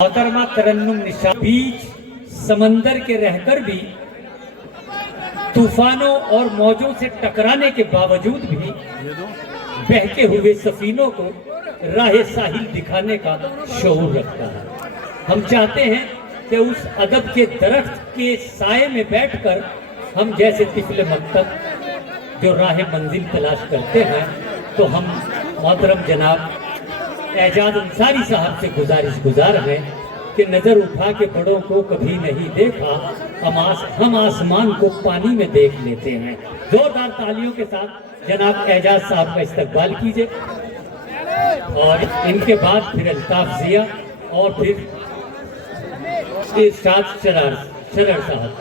मोहतरमा तरन्नुम निशा बीच समंदर के रहकर भी तूफानों और मौजों से टकराने के बावजूद भी बहके हुए सफीनों को राह साहिल दिखाने का शऊर रखता है। हम चाहते हैं कि उस अदब के दरख्त के साए में बैठकर हम जैसे तिफले मकतब जो राह मंजिल तलाश करते हैं, तो हम मोहतरम जनाब एजाज अंसारी साहब से गुजार हैं कि नजर उठा के बड़ों को कभी नहीं देखा, हम आसमान को पानी में देख लेते हैं। जोरदार तालियों के साथ जनाब एजाज साहब का इस्तकबाल कीजिए और इनके बाद फिर अल्ताफ जिया और फिर इरशाद शरर साहब।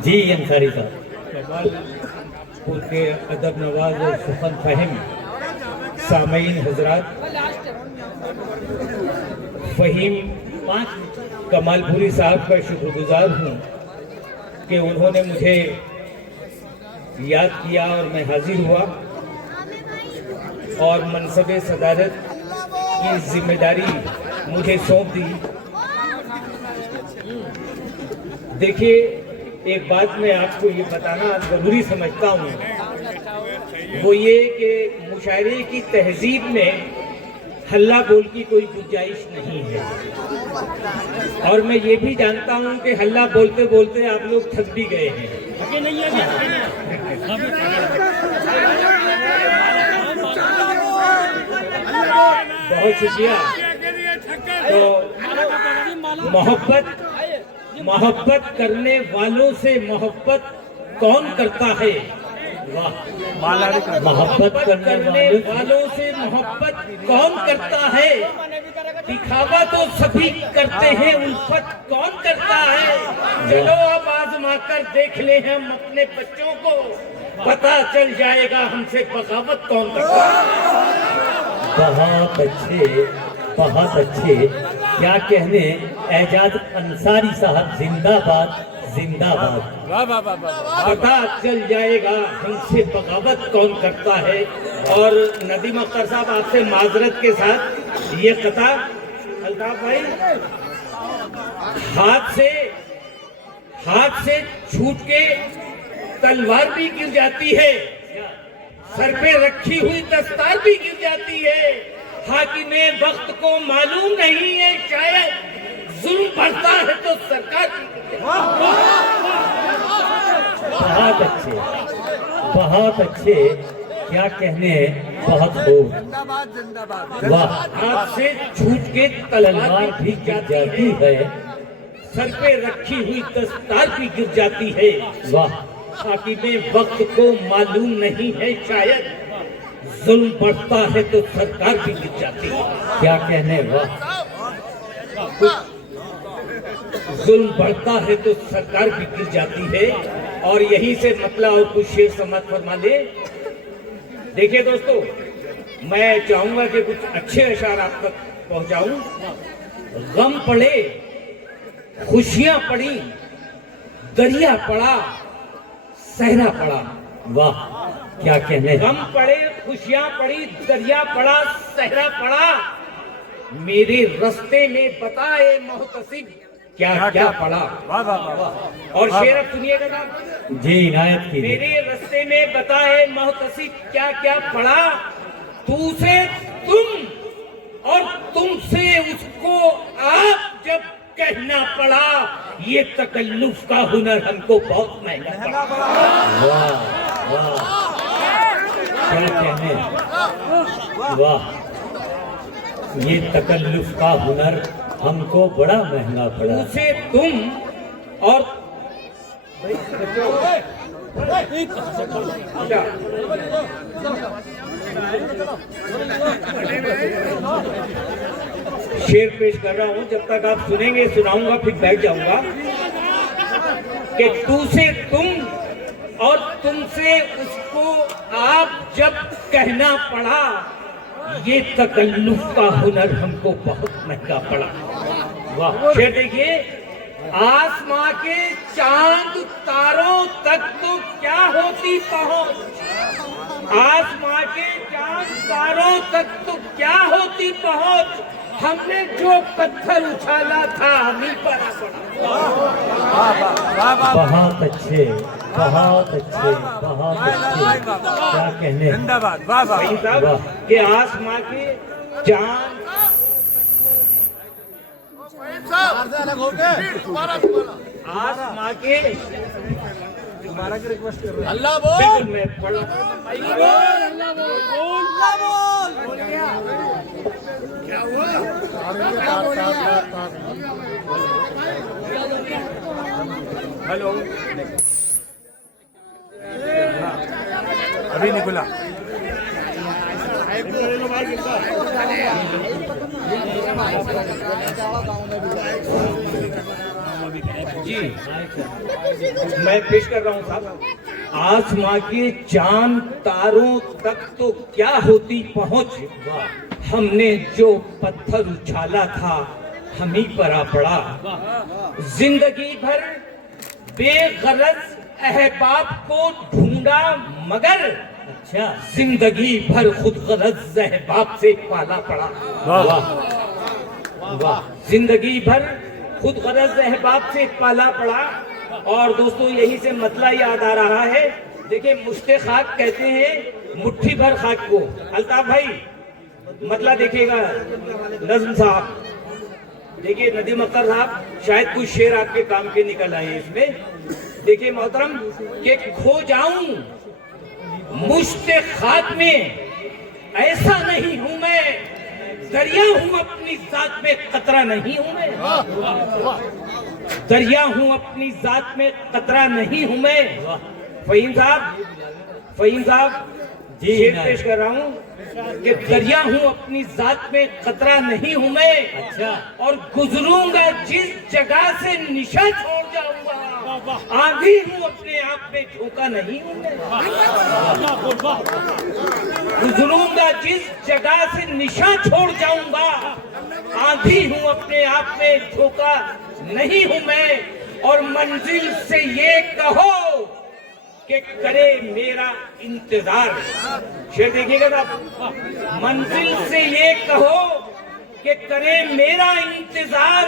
जी अंसारी साहब। कमालपुर के अदब नवाज और सुखन फहिम सामीन हजरात, फहीम कमालपुरी साहब का शुक्रगुजार हूँ कि उन्होंने मुझे याद किया और मैं हाजिर हुआ और मनसब सदारत की जिम्मेदारी मुझे सौंप दी। देखिए, एक बात मैं आपको ये बताना जरूरी समझता हूँ, वो ये कि मुशायरे की तहजीब में हल्ला बोल की कोई गुंजाइश नहीं है और मैं ये भी जानता हूँ कि हल्ला बोलते बोलते आप लोग थक भी गए हैं। बहुत शुक्रिया। तो मोहब्बत करने वालों से मोहब्बत कौन करता है? वाह, मोहब्बत करने वालों से मोहब्बत कौन करता है? दिखावा तो सभी करते हैं, उल्फत कौन करता है? चलो अब आजमा कर देख ले हम अपने बच्चों को, पता चल जाएगा हमसे बगावत कौन करता है। बहुत अच्छे क्या कहने। एजाज अंसारी साहब जिंदाबाद जिंदाबाद। पता चल जाएगा हमसे बगावत कौन करता है। और नदीम अख्तर साहब, आपसे माजरत के साथ ये कथा, अल्ताफ भाई, हाथ से छूट के तलवार भी गिर जाती है, सर पे रखी हुई दस्तार भी गिर जाती है। हाकिमे वक्त को मालूम नहीं है शायद जुल्म बढ़ता है तो सरकार। बहुत अच्छे क्या कहने। बहुत खूब, वाह। हाथ से छूट के तलवार भी गिर जाती है, सर पे रखी हुई दस्तार भी गिर जाती है। वाह। हाकिमे वक्त को मालूम नहीं है शायद जुल्म बढ़ता है तो सरकार भी गिर जाती है। क्या कहने। वाह। जुल्म बढ़ता है तो सरकार भी गिर जाती है। और यहीं से मतलब और कुछ शेर समाज फरमा ले। देखिए दोस्तों, मैं चाहूंगा कि कुछ अच्छे अशार आप तक पहुंचाऊं। गम पड़े, खुशियां पड़ी, दरिया पड़ा, सहरा पड़ा। वाह, क्या कहने। गम पड़े, खुशियां पड़ी, दरिया पड़ा, सहरा पड़ा, मेरे रास्ते में बताए मोहतसिब क्या क्या पड़ा। और शेर अब सुनिएगा साहब जी, इनायत की। मेरे रास्ते में बताए मोहतसिब क्या क्या पड़ा, तू से तुम और तुमसे उसको आप जब कहना पड़ा, ये तकल्लुफ का हुनर हमको बहुत महंगा पड़ा। वाह वाह, क्या कहने। वाह, ये तकल्लुफ का हुनर हमको बड़ा महंगा पड़ा। उसे तुम और शेर पेश कर रहा हूं, जब तक आप सुनेंगे सुनाऊंगा, फिर बैठ जाऊंगा। कि तू से तुम और तुमसे उसको आप जब कहना पड़ा, ये तकल्लुफ का हुनर हमको बहुत महंगा पड़ा। वाह, शेर देखिए, आसमां के चांद तारों तक तो क्या होती पहुंच, आसमां के चांद तारों तक तो क्या होती पहुंच, हमने जो पत्थर उछाला था हम ही पर पड़ा। बहुत अच्छे, बहुत अच्छे, बहुत अच्छे, क्या कहने। जिंदाबाद, वाह वाह। भाई साहब कि आसमां के चांद आसमां के अल्लाह बोल, बिल्कुल मैं पढ़ हेलो, अभी नहीं खुला। जी मैं पेश कर रहा हूँ साहब। आसमां के चांद तारों तक तो क्या होती पहुंच, हमने जो पत्थर उछाला था हम ही पर आ पड़ा। जिंदगी भर बेगरज अहबाब को ढूंढा मगर अच्छा, जिंदगी भर खुद गरज अहबाब से पाला पड़ा। वाह वाह, जिंदगी भर खुद गरज अहबाब से पाला पड़ा। और दोस्तों यही से मतला याद आ रहा है। देखिए मुश्ते खाक कहते हैं मुट्ठी भर खाक को। अल्ताफ भाई मतला देखिएगा। नज्म साहब देखिए, नदीम अख्तर साहब शायद कुछ शेर आपके काम के निकल आए हैं इसमें। देखिए मोहतरम कि खो जाऊं मुश्ते खाक में ऐसा नहीं हूं मैं, दरिया हूं अपनी जात में कतरा नहीं हूं मैं, दरिया हूं अपनी जात में कतरा नहीं हूं मैं। फहीम साहब जी, शेर पेश कर रहा हूं कि दरिया हूं अपनी जात में कतरा नहीं हूं मैं। अच्छा, और गुजरूंगा जिस जगह से निशा छोड़ जाऊंगा, आंधी हूं अपने आप में झोंका नहीं हूं मैं। गुजरूंगा जिस जगह से निशा छोड़ जाऊंगा, आंधी हूं अपने आप में झोंका नहीं हूं मैं। और मंजिल से ये कहो कि करे मेरा इंतजार। शेर देखिएगा साहब, मंजिल से ये कहो कि करे मेरा इंतजार,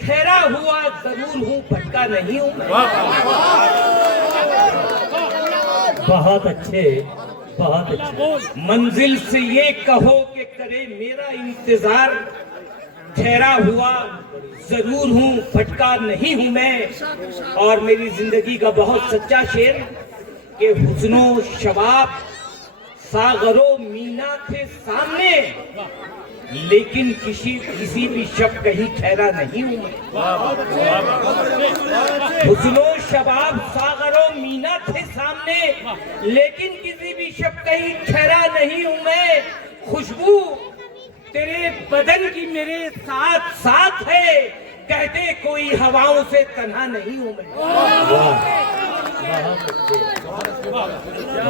ठहरा हुआ जरूर हूँ भटका नहीं हूँ। बहुत अच्छे, बहुत अच्छे। मंजिल से ये कहो कि करे मेरा इंतजार, ठहरा हुआ जरूर हूँ भटका नहीं हूँ मैं। और मेरी जिंदगी का बहुत सच्चा शेर कि हुस्नो शबाब सागरो मीना थे सामने, लेकिन किसी भी शब कहीं ठहरा नहीं हूँ मैं। हुस्नो शबाब सागरो मीना थे सामने, लेकिन किसी भी शब कहीं ठहरा नहीं हूँ मैं। खुशबू तेरे बदन की मेरे साथ साथ है, कहते कोई हवाओं से तन्हा नहीं हूँ मैं।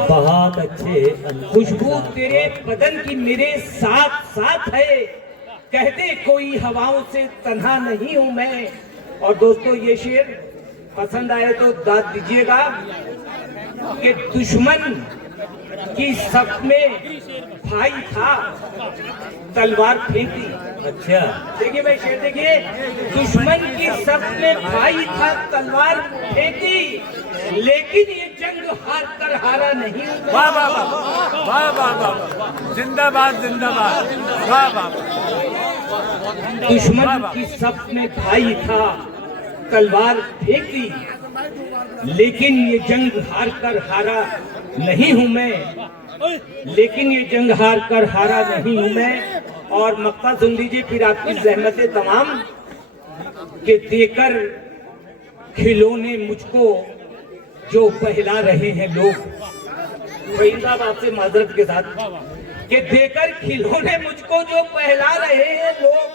बहुत अच्छे। खुशबू तेरे बदन की मेरे साथ साथ है, कहते कोई हवाओं से तन्हा नहीं हूं मैं। और दोस्तों ये शेर पसंद आए तो दाद दीजिएगा कि दुश्मन की सफ में भाई था, तलवार फेंकी। अच्छा, देखिए भाई शेर देखिए, दुश्मन की सफ में भाई था, तलवार फेंकी, लेकिन ये जंग हार कर हारा नहीं। वाह वाह वाह, वाह वाह वाह, जिंदाबाद जिंदाबाद, वाह वाह। दुश्मन की सफ में भाई था, तलवार फेंकी, लेकिन ये जंग हार कर हारा नहीं हूं मैं, लेकिन ये जंग हार कर हारा नहीं हूं मैं। और मक्ता सुन लीजिए फिर आपकी जहमतें तमाम के देकर खिलौने मुझको जो पहला रहे हैं लोग। वही साहब आपसे माजरत के साथ कि देकर खिलौने मुझको जो पहला रहे हैं लोग,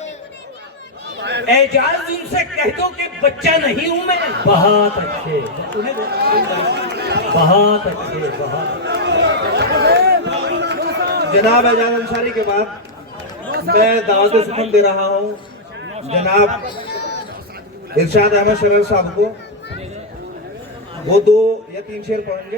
एजाज उनसे कह दो कि बच्चा नहीं हूं मैं। बहुत अच्छे, बहुत अच्छे, बहुत। जनाब एजाज अंसारी के बाद मैं दावत सुमन दे रहा हूँ जनाब इरशाद अहमद शरर साहब को वो 2 या 3 शेर पढ़ेंगे।